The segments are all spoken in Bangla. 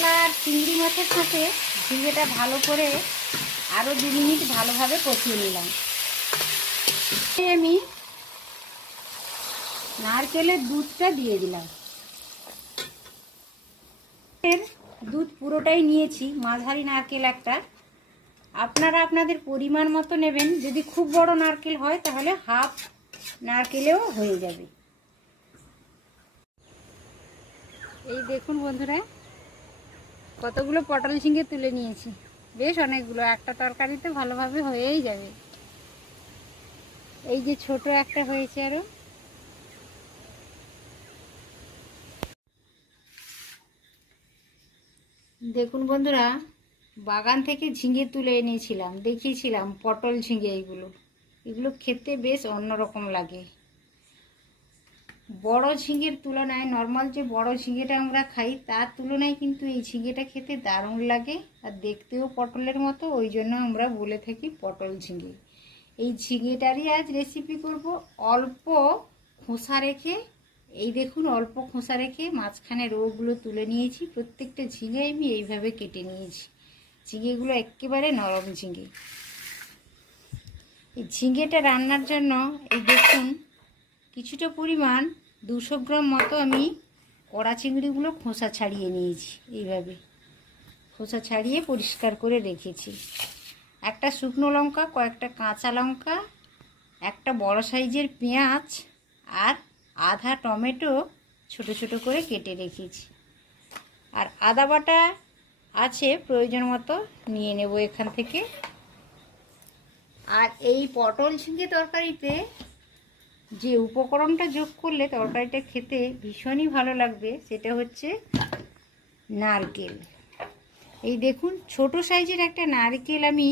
কাতলা আর চিংড়ি মাছের সাথে ঝিঙেটা ভালো করে আরও 2 মিনিট ভালোভাবে কষিয়ে নিলাম। আমি নারকেলের দুধটা দিয়ে দিলাম। দুধ পুরোটাই নিয়েছি, মাঝারি নারকেল একটা। আপনারা আপনাদের পরিমাণ মতো নেবেন। যদি খুব বড় নারকেল হয় তাহলে হাফ নারকেলেও হয়ে যাবে। এই দেখুন বন্ধুরা, কতগুলো পটল ঝিঙে তুলে নিয়েছি, বেশ অনেকগুলো। একটা তরকারিতে ভালোভাবে হয়েই যাবে। এই যে ছোট একটা হয়েছে আরও। দেখুন বন্ধুরা, বাগান থেকে ঝিঙে তুলে এনেছিলাম, দেখিয়েছিলাম পটল ঝিঙে। এগুলো খেতে বেশ অন্যরকম লাগে। বড় ঝিঙের তুলনায়, নর্মাল যে বড় ঝিঙেটা আমরা খাই তার তুলনায় কিন্তু এই ঝিঙেটা খেতে দারুণ লাগে, আর দেখতেও পটলের মতো। ওই জন্য আমরা বলে থাকি পটল ঝিঙে। এই ঝিঙেটারই আজ রেসিপি করব। অল্প খোসা রেখে, এই দেখুন অল্প খোসা রেখে মাঝখানে রোগুলো তুলে নিয়েছি। প্রত্যেকটা ঝিঙে আমি এইভাবে কেটে নিয়েছি। ঝিঙেগুলো একেবারে নরম ঝিঙে। এই ঝিঙেটা রান্নার জন্য এই দেখুন কিছুটা পরিমাণ 200 গ্রাম মতো আমি কড়া চিংড়িগুলো খোসা ছাড়িয়ে নিয়েছি। এইভাবে খোসা ছাড়িয়ে পরিষ্কার করে রেখেছি। একটা শুকনো লঙ্কা, কয়েকটা কাঁচা লঙ্কা, একটা বড় সাইজের পেঁয়াজ আর আধা টমেটো ছোট ছোট করে কেটে রেখেছি। আর আদা বাটা আছে, প্রয়োজন মতো নিয়ে নেব এখান থেকে। আর এই পটল ঝিঙে তরকারিতে যে উপকরণটা যোগ করলে তরকারিটা খেতে ভীষণই ভালো লাগবে, সেটা হচ্ছে নারকেল। এই দেখুন ছোট সাইজের একটা নারকেল আমি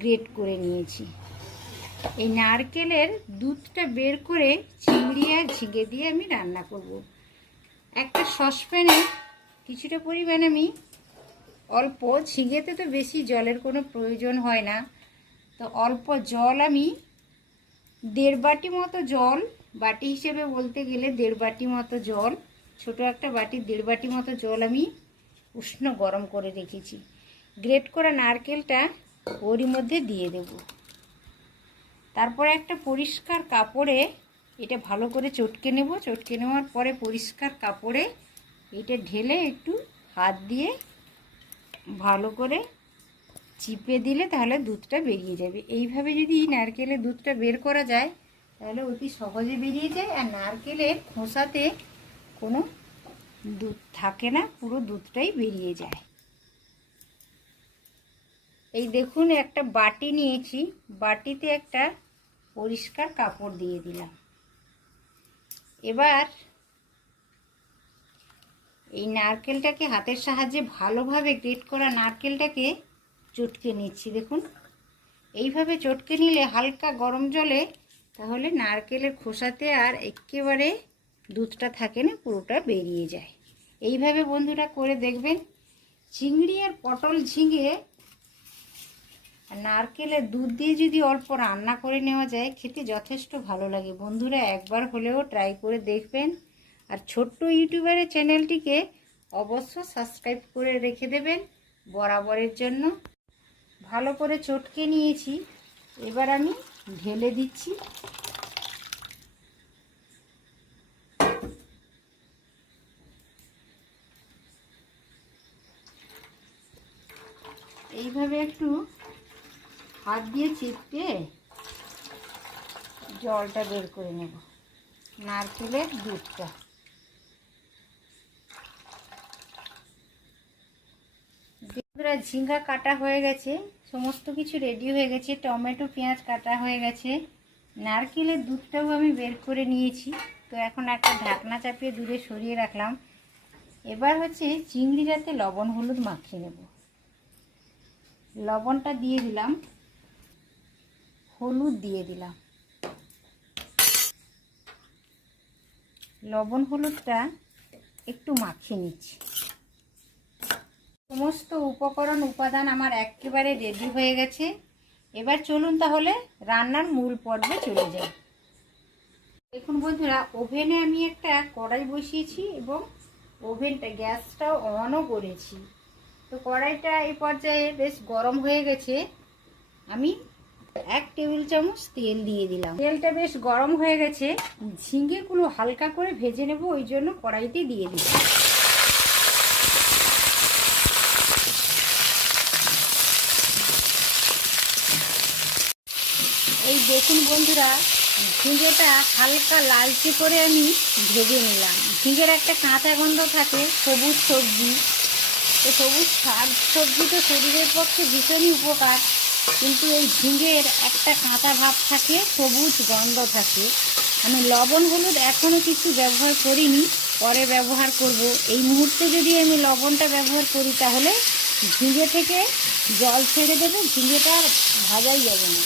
গ্রেট করে নিয়েছি। এই নারকেলের দুধটা বের করে চিংড়ি আর ঝিঙে দিয়ে আমি রান্না করব। একটা সসপ্যানে কিছুটা পরিমাণ আমি অল্প, ঝিঙেতে তো বেশি জলের কোনো প্রয়োজন হয় না, তো অল্প জল আমি 1.5 বাটি মতো জল, বাটি হিসেবে বলতে গেলে 1.5 বাটি মতো জল, ছোট একটা বাটি 1.5 বাটি মতো জল আমি উষ্ণ গরম করে রেখেছি। গ্রেট করা নারকেলটা ওরই মধ্যে দিয়ে দেব। তারপরে একটা পরিষ্কার কাপড়ে এটা ভালো করে চটকে নেব। চটকে নেওয়ার পরে পরিষ্কার কাপড়ে এটা ঢেলে একটু হাত দিয়ে ভালো করে চিপে দিলে তাহলে দুধটা বেরিয়ে যাবে। এইভাবে যদি নারকেলের দুধটা বের করা যায় তাহলে অতি সহজে বেরিয়ে যায়, আর নারকেলের খোসাতে কোনো দুধ থাকে না, পুরো দুধটাই বেরিয়ে যায়। এই দেখুন একটা বাটি নিয়েছি, বাটিতে একটা পরিষ্কার কাপড় দিয়ে দিলাম। এবার এই নারকেলটাকে হাতের সাহায্যে ভালোভাবে গ্রেট করা নারকেলটাকে চটকে নিচ্ছি। দেখুন এইভাবে চটকে নিলে হালকা গরম জলে, তাহলে নারকেলের খোসাতে আর একেবারে দুধটা থাকে না, পুরোটা বেরিয়ে যায়। এইভাবে বন্ধুরা করে দেখবেন। চিংড়ি আর পটল ঝিঙে নারকেলের দুধ দিয়ে যদি অল্প রান্না করে নেওয়া যায়, খেতে যথেষ্ট ভালো লাগে। বন্ধুরা একবার হলেও ট্রাই করে দেখবেন। আর ছোট্ট ইউটিউবারের চ্যানেলটিকে অবশ্য সাবস্ক্রাইব করে রেখে দেবেন বরাবরের জন্য। ভালো করে চটকে নিয়েছি, এবার আমি ঢেলে দিচ্ছি। এইভাবে একটু হাত দিয়ে চিপে জলটা বের করে নেব, নারকেলের দুধটা। ঝিঙ্গা কাটা হয়ে গেছে, সমস্ত কিছু রেডি হয়ে গেছে, টমেটো পেঁয়াজ কাটা হয়ে গেছে, নারকেলের দুধটাও আমি বের করে নিয়েছি। তো এখন একটা ঢাকনা চাপিয়ে দূরে সরিয়ে রাখলাম। এবার হচ্ছে চিংড়িটাতে লবণ হলুদ মাখিয়ে নেব। লবণটা দিয়ে দিলাম, হলুদ দিয়ে দিলাম। লবণ হলুদটা একটু মাখিয়ে নিচ্ছি। সমস্ত উপকরণ উপাদান আমার একেবারে রেডি হয়ে গেছে। এবার চলুন তাহলে রান্নার মূল পর্বে চলে যাই। দেখুন বন্ধুরা, ওভেনে আমি একটা কড়াই বসিয়েছি এবং ওভেনটা গ্যাসটাও অনও করেছি। তো কড়াইটা এই পর্যায়ে বেশ গরম হয়ে গেছে। আমি 1 টেবিল চামচ তেল দিয়ে দিলাম। তেলটা বেশ গরম হয়ে গেছে। ঝিঙেগুলো হালকা করে ভেজে নেব, ওই জন্য কড়াইতে দিয়ে দিলাম। এই দেখুন বন্ধুরা, ঝিঙেটা হালকা লালচে করে আমি ভেজে নিলাম। ঝিঙের একটা কাঁচা গন্ধ থাকে, সবুজ সবজি। তো সবুজ শাক সবজি তো শরীরের পক্ষে ভীষণই উপকার, কিন্তু এই ঝিঙের একটা কাঁচা ভাব থাকে, সবুজ গন্ধ থাকে। আমি লবণ হলুদ এখনও কিছু ব্যবহার করিনি, পরে ব্যবহার করব। এই মুহূর্তে যদি আমি লবণটা ব্যবহার করি তাহলে ঝিঙে থেকে জল ছেড়ে দেবে, ঝিঙেটা আর ভাজাই যাবে না।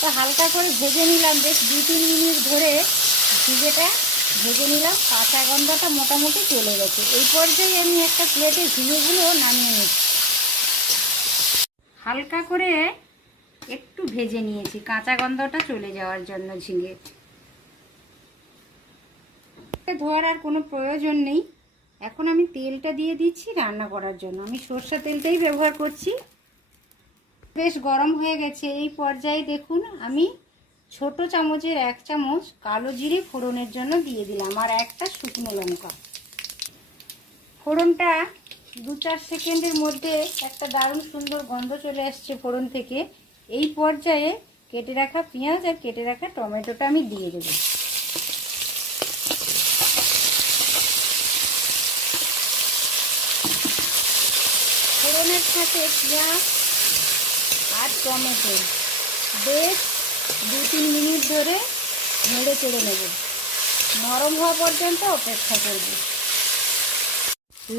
তো হালকা করে ভেজে নিলাম, বেশ 2-3 মিনিট ধরে ঝিঙেটা ভেজে নিলাম। কাঁচা গন্ধটা মোটামুটি চলে গেছে। এই পর্যায়ে আমি একটা প্লেটে ঝিঙেগুলো নামিয়ে নিচ্ছি। হালকা করে একটু ভেজে নিয়েছি কাঁচা গন্ধটা চলে যাওয়ার জন্য। ঝিঙে ধোয়ার আর কোনো প্রয়োজন নেই। এখন আমি তেলটা দিয়ে দিচ্ছি রান্না করার জন্য। আমি সরষের তেলটাই ব্যবহার করছি। বেশ গরম হয়ে গেছে। এই পর্যায়ে দেখুন আমি ছোট চামচের 1 চামচ কালো জিরে ফোড়নের জন্য দিয়ে দিলাম, আর একটা শুকনো লঙ্কা। ফোড়নটা 2-4 সেকেন্ডের মধ্যে একটা দারুণ সুন্দর গন্ধ চলে আসছে ফোড়ন থেকে। এই পর্যায়ে কেটে রাখা পেঁয়াজ আর কেটে রাখা টমেটোটা আমি দিয়ে দেব। ফোড়নের সাথে পেঁয়াজ আর টমেটো বেশ 2-3 মিনিট ধরে নেড়ে চেড়ে নেব, নরম হওয়া পর্যন্ত অপেক্ষা করব।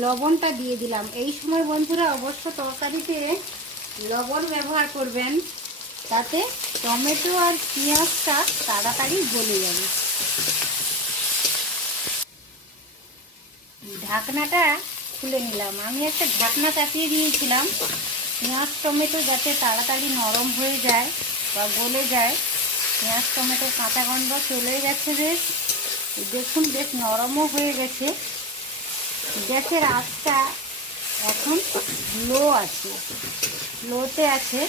লবণটা দিয়ে দিলাম। এই সময় বন্ধুরা অবশ্য তরকারিতে লবণ ব্যবহার করবেন, তাতে টমেটো আর পেঁয়াজটা তাড়াতাড়ি গলে যাবে। ঢাকনাটা খুলে নিলাম। আমি একটা ঢাকনা চাপিয়ে দিয়েছিলাম পেঁয়াজ টমেটো যাতে তাড়াতাড়ি নরম হয়ে যায় বা গলে যায়। পেঁয়াজ টমেটোর কাঁচা গন্ধ চলে গেছে বেশ। দেখুন বেশ নরমও হয়ে গেছে। গ্যাসের আঁচটা এখন লো আছে, লোতে আছে।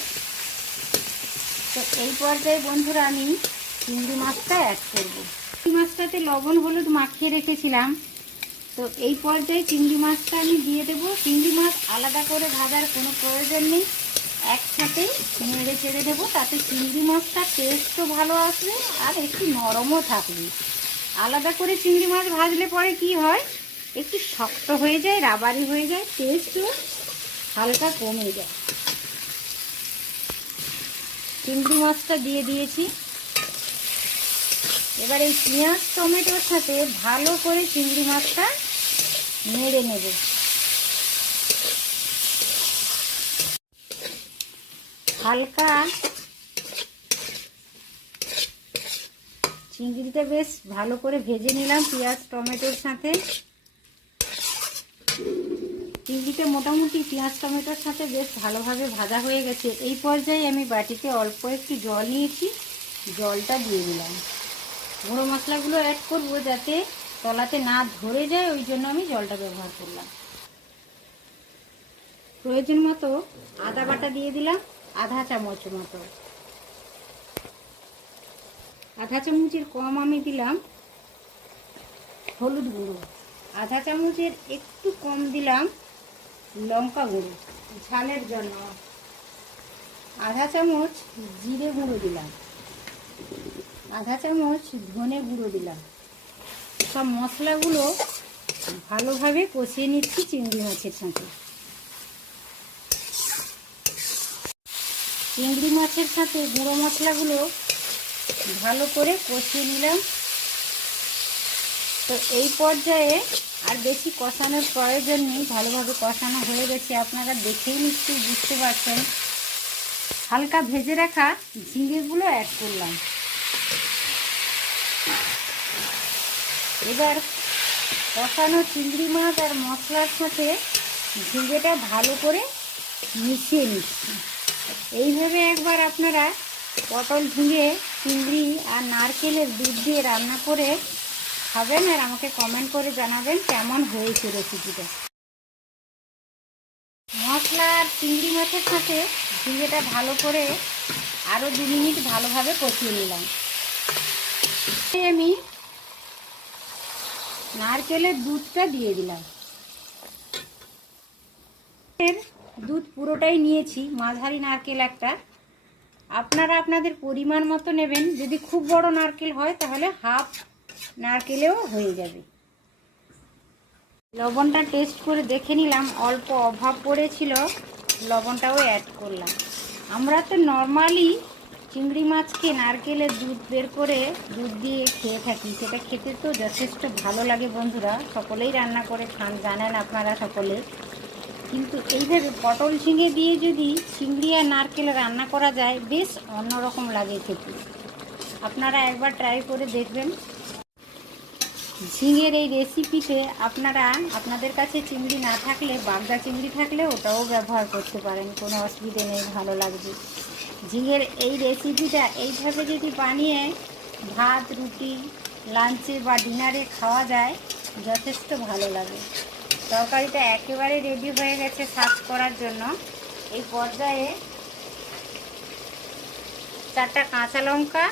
তো এই পর্যায়ে বন্ধুরা আমি চিংড়ি মাছটা অ্যাড করব। চিংড়ি মাছটাতে লবণ হলুদ মাখিয়ে রেখেছিলাম। তো এই পর্যায়ে চিংড়ি মাছটা আমি দিয়ে দেব। চিংড়ি মাছ আলাদা করে ভাজার কোনো প্রয়োজন নেই, একসাথে নেড়ে চেড়ে দেবো, তাতে চিংড়ি মাছটার টেস্টও ভালো আসবে আর একটু নরমও থাকবে। আলাদা করে চিংড়ি মাছ ভাজলে পরে কি হয়, একটু শক্ত হয়ে যায়, রাবারি হয়ে যায়, টেস্টও হালকা কমে যায়। চিংড়ি মাছটা দিয়ে দিয়েছি। এবার এই পেঁয়াজ টমেটোর সাথে ভালো করে চিংড়ি মাছটা নেড়ে নেব। হালকা চিংড়িটা বেশ ভালো করে ভেজে নিলাম পেঁয়াজ টমেটোর সাথে। চিংড়িটা মোটামুটি পেঁয়াজ টমেটোর সাথে বেশ ভালোভাবে ভাজা হয়ে গেছে। এই পর্যায়ে আমি বাটিতে অল্প একটু জল নিয়েছি, জলটা দিয়ে দিলাম। গুঁড়ো মশলাগুলো অ্যাড করব যাতে তলাতে না ধরে যায়, ওই জন্য আমি জলটা ব্যবহার করলাম। প্রয়োজন মতো আদা বাটা দিয়ে দিলাম, আধা চামচ মতো। আধা চামচের কম আমি দিলাম হলুদ গুঁড়ো, আধা চামচের একটু কম দিলাম লঙ্কা গুঁড়ো ঝালের জন্য, আধা চামচ জিরে গুঁড়ো দিলাম, আধা চামচ ধনে গুঁড়ো দিলাম। সব মশলাগুলো ভালোভাবে কষিয়ে নিচ্ছি চিংড়ি মাছের সাথে। চিংড়ি মাছের সাথে গুঁড়ো মশলাগুলো ভালো করে কষিয়ে নিলাম। তো এই পর্যায়ে আর বেশি কষানোর প্রয়োজন নেই, ভালোভাবে কষানো হয়ে গেছে, আপনারা দেখেই নিশ্চয়ই বুঝতে পারছেন। হালকা ভেজে রাখা ঝিঙেগুলো অ্যাড করলাম। এবার কষানো চিংড়ি মাছ আর মশলার সাথে ঝিঙেটা ভালো করে মিশিয়ে নিচ্ছি। এইভাবে একবার আপনারা পটল ঝিঙে চিংড়ি আর নারকেলের দুধ দিয়ে রান্না করে খাবেন আর আমাকে কমেন্ট করে জানাবেন কেমন হয়েছে রেসিপিটা। মশলা আর চিংড়ি মাছের সাথে ঝিঙেটা ভালো করে আরও 2 মিনিট ভালোভাবে কষিয়ে নিলাম। আমি নারকেলের দুধটা দিয়ে দিলাম। দুধ পুরোটাই নিয়েছি, মাঝারি নারকেল একটা। আপনারা আপনাদের পরিমাণ মতো নেবেন। যদি খুব বড় নারকেল হয় তাহলে হাফ নারকেলেও হয়ে যাবে। লবণটা টেস্ট করে দেখে নিলাম, অল্প অভাব পড়েছিল, লবণটাও অ্যাড করলাম। আমরা তো নর্মালি চিংড়ি মাছকে নারকেলের দুধ বের করে দুধ দিয়ে খেয়ে থাকি, সেটা খেতে তো যথেষ্ট ভালো লাগে বন্ধুরা। সকলেই রান্না করে খান, জানেন আপনারা সকলে। কিন্তু এইভাবে পটল ঝিঙে দিয়ে যদি চিংড়ি আর নারকেল রান্না করা যায়, বেশ অন্যরকম লাগে খেতে। আপনারা একবার ট্রাই করে দেখবেন। ঝিঙের এই রেসিপিতে আপনারা আপনাদের কাছে চিংড়ি না থাকলে, বাগদা চিংড়ি থাকলে ওটাও ব্যবহার করতে পারেন, কোনো অসুবিধে নেই, ভালো লাগবে। ঝিঙের এই রেসিপিটা এইভাবে যদি বানিয়ে ভাত, রুটি, লাঞ্চে বা ডিনারে খাওয়া যায়, যথেষ্ট ভালো লাগে। তরকারিটা একেবারে রেডি হয়ে গেছে সার্ভ করার জন্য। এই পর্যায়ে 4টা কাঁচা লঙ্কা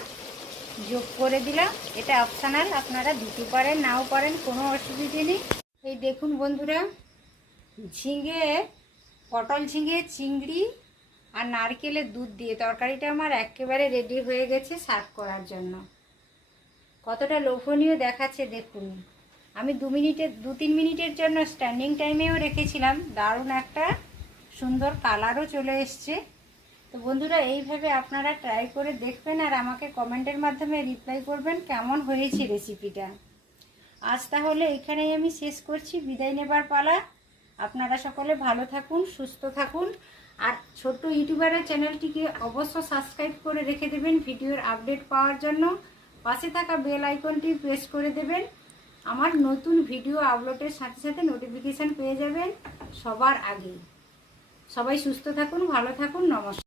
যোগ করে দিলাম। এটা অপশনাল, আপনারা দিতে পারেন নাও পারেন, কোনো অসুবিধে নেই। এই দেখুন বন্ধুরা, ঝিঙে, পটল ঝিঙে, চিংড়ি আর নারকেলের দুধ দিয়ে তরকারিটা আমার একেবারে রেডি হয়ে গেছে সার্ভ করার জন্য। কতটা লোভনীয় দেখাচ্ছে দেখুন। আমি 2-3 মিনিটের জন্য স্ট্যান্ডিং টাইমেও রেখেছিলাম। দারুণ একটা সুন্দর কালারও চলে এসছে। তো বন্ধুরা, এইভাবে আপনারা ট্রাই করে দেখবেন আর আমাকে কমেন্টের মাধ্যমে রিপ্লাই করবেন কেমন হয়েছে রেসিপিটা। আজ তাহলে এখানেই আমি শেষ করছি, বিদায় নেবার পালা। আপনারা সকলে ভালো থাকুন, সুস্থ থাকুন। আর ছোট্ট ইউটিউবারের চ্যানেলটিকে অবশ্য সাবস্ক্রাইব করে রেখে দেবেন ভিডিওর আপডেট পাওয়ার জন্য। পাশে থাকা বেল আইকনটি প্রেস করে দেবেন। আমার নতুন ভিডিও আপলোডের সাথে সাথে নোটিফিকেশান পেয়ে যাবেন সবার আগে। সবাই সুস্থ থাকুন, ভালো থাকুন, নমস্কার।